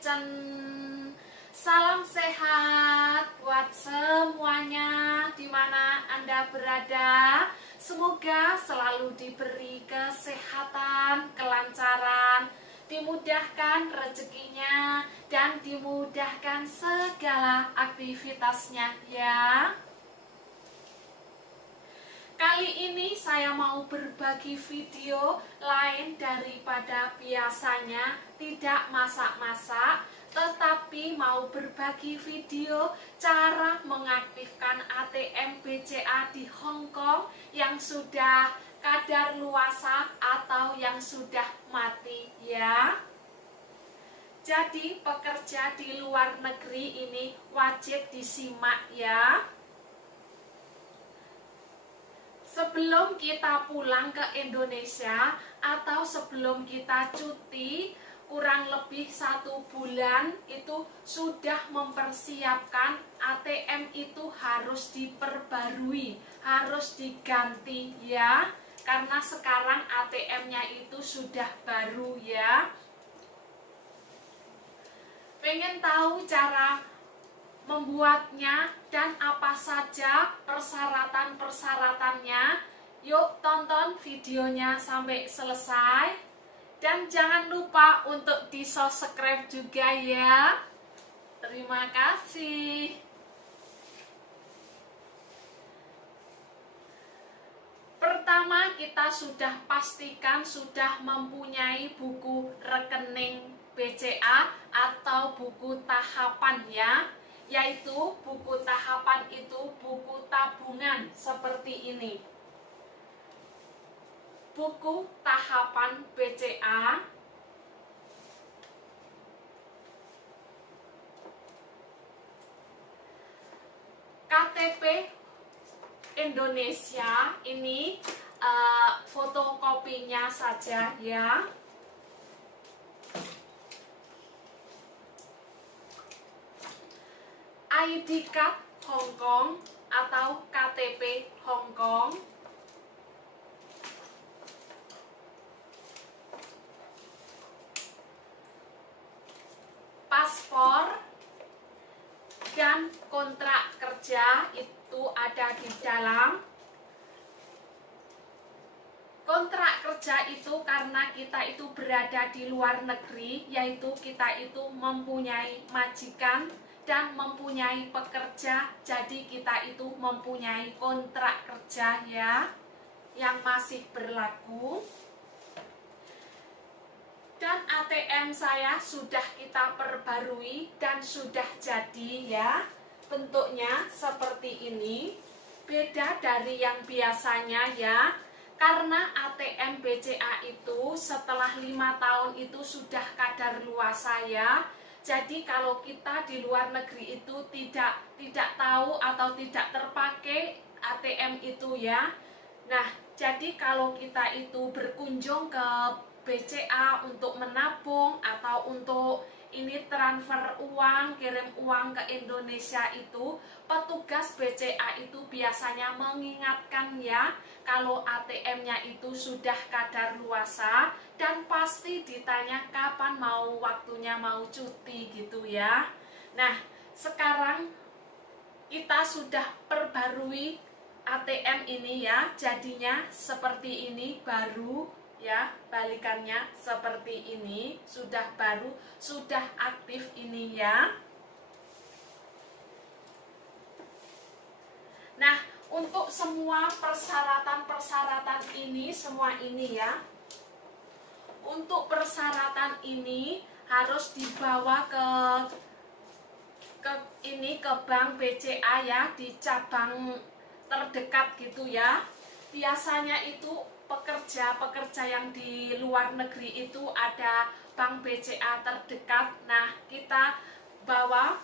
Kitchen. Salam sehat buat semuanya dimana Anda berada. Semoga selalu diberi kesehatan, kelancaran, dimudahkan rezekinya, dan dimudahkan segala aktivitasnya ya. Kali ini saya mau berbagi video lain daripada biasanya, tidak masak-masak, tetapi mau berbagi video cara mengaktifkan ATM BCA di Hong Kong yang sudah kadaluarsa atau yang sudah mati ya. Jadi pekerja di luar negeri ini wajib disimak ya. Sebelum kita pulang ke Indonesia atau sebelum kita cuti kurang lebih 1 bulan itu sudah mempersiapkan ATM itu harus diperbarui, harus diganti ya. Karena sekarang ATM-nya itu sudah baru ya. Pengen tahu cara membuatnya dan apa saja persyaratan-persyaratannya? Yuk tonton videonya sampai selesai. Dan jangan lupa untuk di-subscribe juga ya. Terima kasih. Pertama, kita sudah pastikan sudah mempunyai buku rekening BCA atau buku tahapan ya. Yaitu buku tahapan itu buku tabungan seperti ini. Buku tahapan BCA, KTP Indonesia, ini fotokopinya saja ya. ID card Hong Kong atau KTP Hong Kong, paspor, dan kontrak kerja itu ada di dalam. Kontrak kerja itu karena kita itu berada di luar negeri, yaitu kita itu mempunyai majikan dan mempunyai pekerja, jadi kita itu mempunyai kontrak kerja ya yang masih berlaku. Dan ATM saya sudah kita perbarui dan sudah jadi ya. Bentuknya seperti ini, beda dari yang biasanya ya. Karena ATM BCA itu setelah 5 tahun itu sudah kadaluarsa ya. Jadi kalau kita di luar negeri itu tidak tahu atau tidak terpakai ATM itu ya. Nah, jadi kalau kita itu berkunjung ke BCA untuk menabung atau untuk ini transfer uang, kirim uang ke Indonesia itu, petugas BCA itu biasanya mengingatkan ya, kalau ATM-nya itu sudah kadaluarsa dan pasti ditanya kapan mau waktunya mau cuti gitu ya. Nah, sekarang kita sudah perbarui ATM ini ya, jadinya seperti ini baru ya, balikannya seperti ini, sudah baru, sudah aktif ini ya. Nah, untuk semua persyaratan-persyaratan ini, semua ini ya, untuk persyaratan ini harus dibawa ke bank BCA ya, di cabang terdekat gitu ya. Biasanya itu pekerja yang di luar negeri itu ada bank BCA terdekat. Nah, kita bawa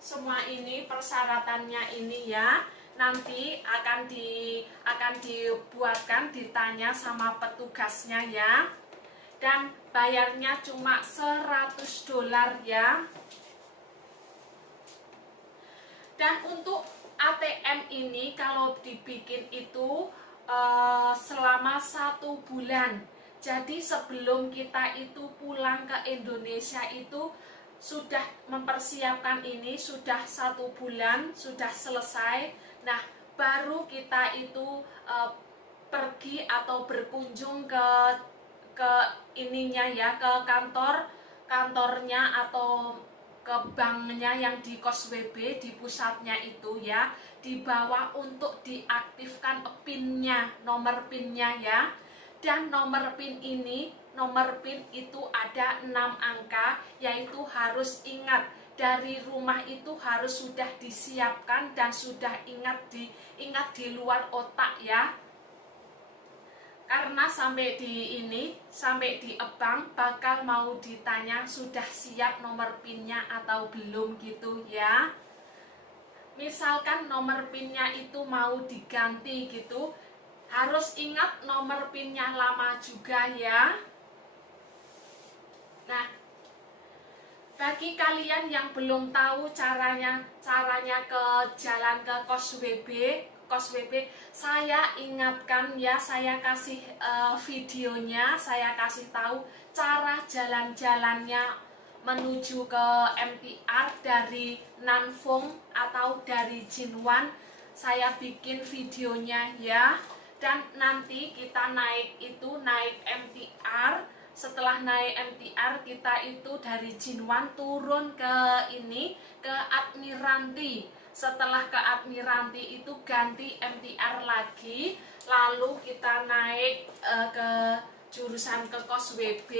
semua ini persyaratannya ini ya. Nanti akan dibuatkan, ditanya sama petugasnya ya. Dan bayarnya cuma $100 ya. Dan untuk ATM ini kalau dibikin itu selama 1 bulan. Jadi sebelum kita itu pulang ke Indonesia itu sudah mempersiapkan ini sudah 1 bulan, sudah selesai. Nah, baru kita itu pergi atau berkunjung ke ininya ya, ke kantornya atau ke banknya yang di Kos WB, di pusatnya itu ya, dibawa untuk diaktifkan PIN-nya, nomor PIN-nya ya. Dan nomor PIN itu ada 6 angka, yaitu harus ingat dari rumah itu harus sudah disiapkan dan sudah ingat di luar otak ya. Karena sampai di bank bakal mau ditanya sudah siap nomor PIN-nya atau belum gitu ya. Misalkan nomor PIN-nya itu mau diganti gitu, harus ingat nomor PIN-nya lama juga ya. Nah, bagi kalian yang belum tahu caranya ke jalan ke Kos WB, saya ingatkan ya, saya kasih videonya, saya kasih tahu cara jalan-jalannya menuju ke MTR dari Nanfong atau dari Jinwan. Saya bikin videonya ya. Dan nanti kita naik MTR. Setelah naik MTR kita itu dari Jinwan turun ke Admiranti. Setelah ke Admiranti itu ganti MTR lagi, lalu kita naik ke jurusan ke Kos WB.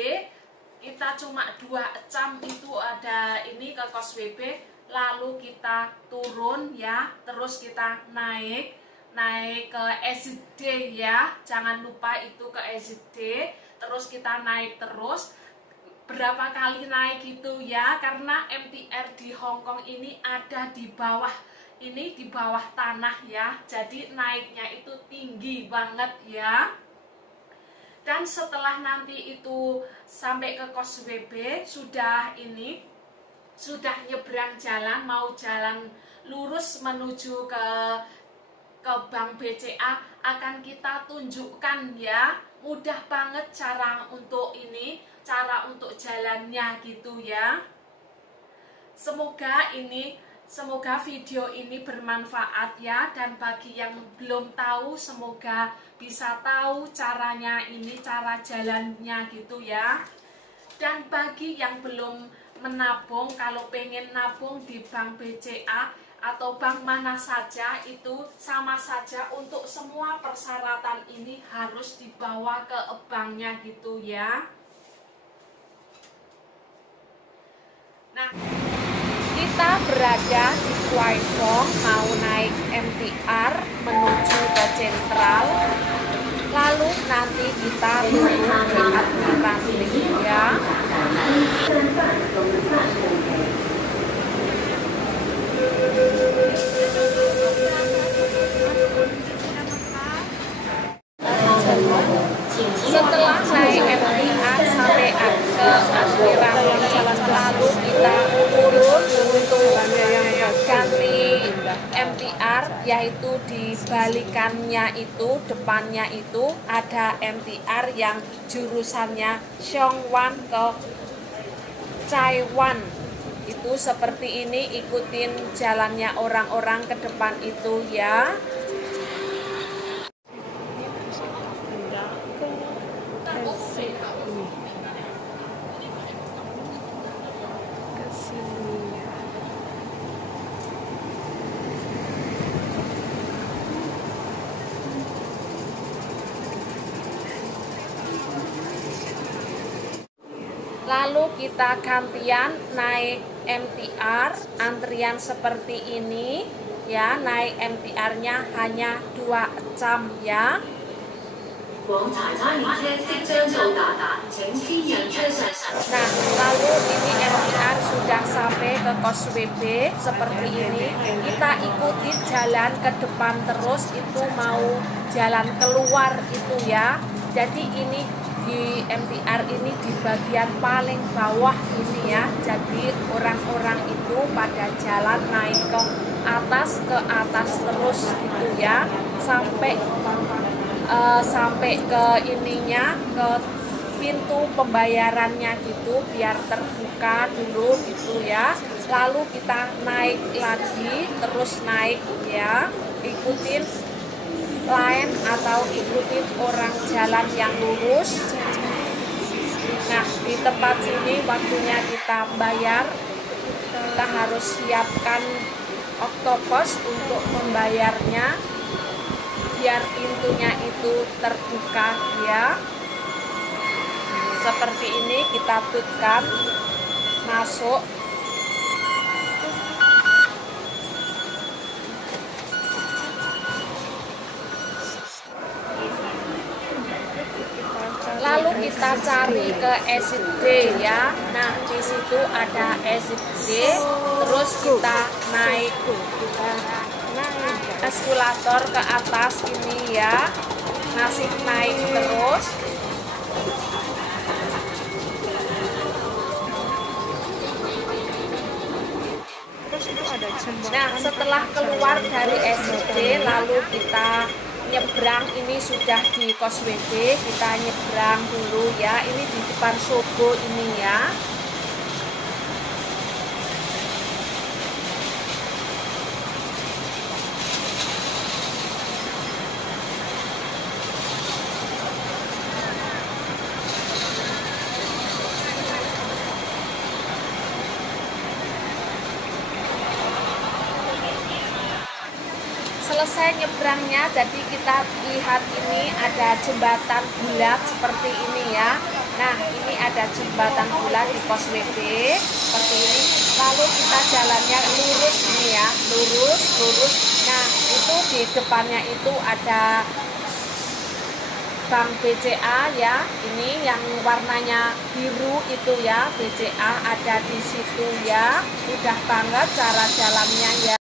Kita cuma 2 jam itu ada ke Kos WB, lalu kita turun ya, terus kita naik ke SZD ya, jangan lupa itu ke SZD. Terus kita naik terus berapa kali naik gitu ya, karena MTR di Hongkong ini ada di bawah tanah ya, jadi naiknya itu tinggi banget ya. Dan setelah nanti itu sampai ke Kos WB, sudah nyebrang jalan, mau jalan lurus menuju ke Bank BCA, akan kita tunjukkan ya. Mudah banget cara untuk jalannya gitu ya. Semoga video ini bermanfaat ya, dan bagi yang belum tahu semoga bisa tahu caranya cara jalannya gitu ya. Dan bagi yang belum menabung, kalau pengen nabung di Bank BCA atau bank mana saja, itu sama saja, untuk semua persyaratan ini harus dibawa ke banknya gitu ya. Nah, kita berada di Kwai Fong, mau naik MTR menuju ke Sentral, lalu nanti kita turun di Admiranti ya. Setelah naik MTR sampai ke Admiranti, lalu kita turun untuk ganti MTR, yaitu di balikannya itu, depannya itu ada MTR yang jurusannya Xiongwan ke Chaiwan. Itu seperti ini, ikutin jalannya orang-orang ke depan itu ya. Lalu kita gantian naik MTR, antrian seperti ini ya, naik MTR-nya hanya 2 jam ya. Nah, lalu ini MTR sudah sampai ke Kos WB seperti ini. Kita ikuti jalan ke depan terus, itu mau jalan keluar itu ya. Jadi ini di MTR ini di bagian paling bawah ini ya. Jadi orang-orang itu pada jalan naik ke atas terus gitu ya, sampai ke ininya, ke pintu pembayarannya gitu, biar terbuka dulu gitu ya. Lalu kita naik lagi, terus naik ya, ikutin line atau ikutin orang jalan yang lurus. Nah, di tempat sini waktunya kita bayar, kita harus siapkan Octopus untuk membayarnya, biar pintunya itu terbuka ya. Seperti ini kita tutkan, masuk. Lalu kita cari ke exit D ya. Nah, di situ ada exit D, terus kita naik eskalator ke atas ini ya. Masih naik terus. Nah, setelah keluar dari exit D, lalu kita nyebrang. Ini sudah di Causeway B, kita nyebrang dulu ya. Ini di depan Sogo ini ya. Selesai nyebrangnya, jadi kita lihat ini ada jembatan bulat seperti ini ya. Nah, ini ada jembatan bulat di Causeway B seperti ini. Lalu kita jalannya lurus ini ya, lurus. Nah, itu di depannya itu ada Bank BCA ya. Ini yang warnanya biru itu ya, BCA ada di situ ya. Mudah banget cara jalannya ya.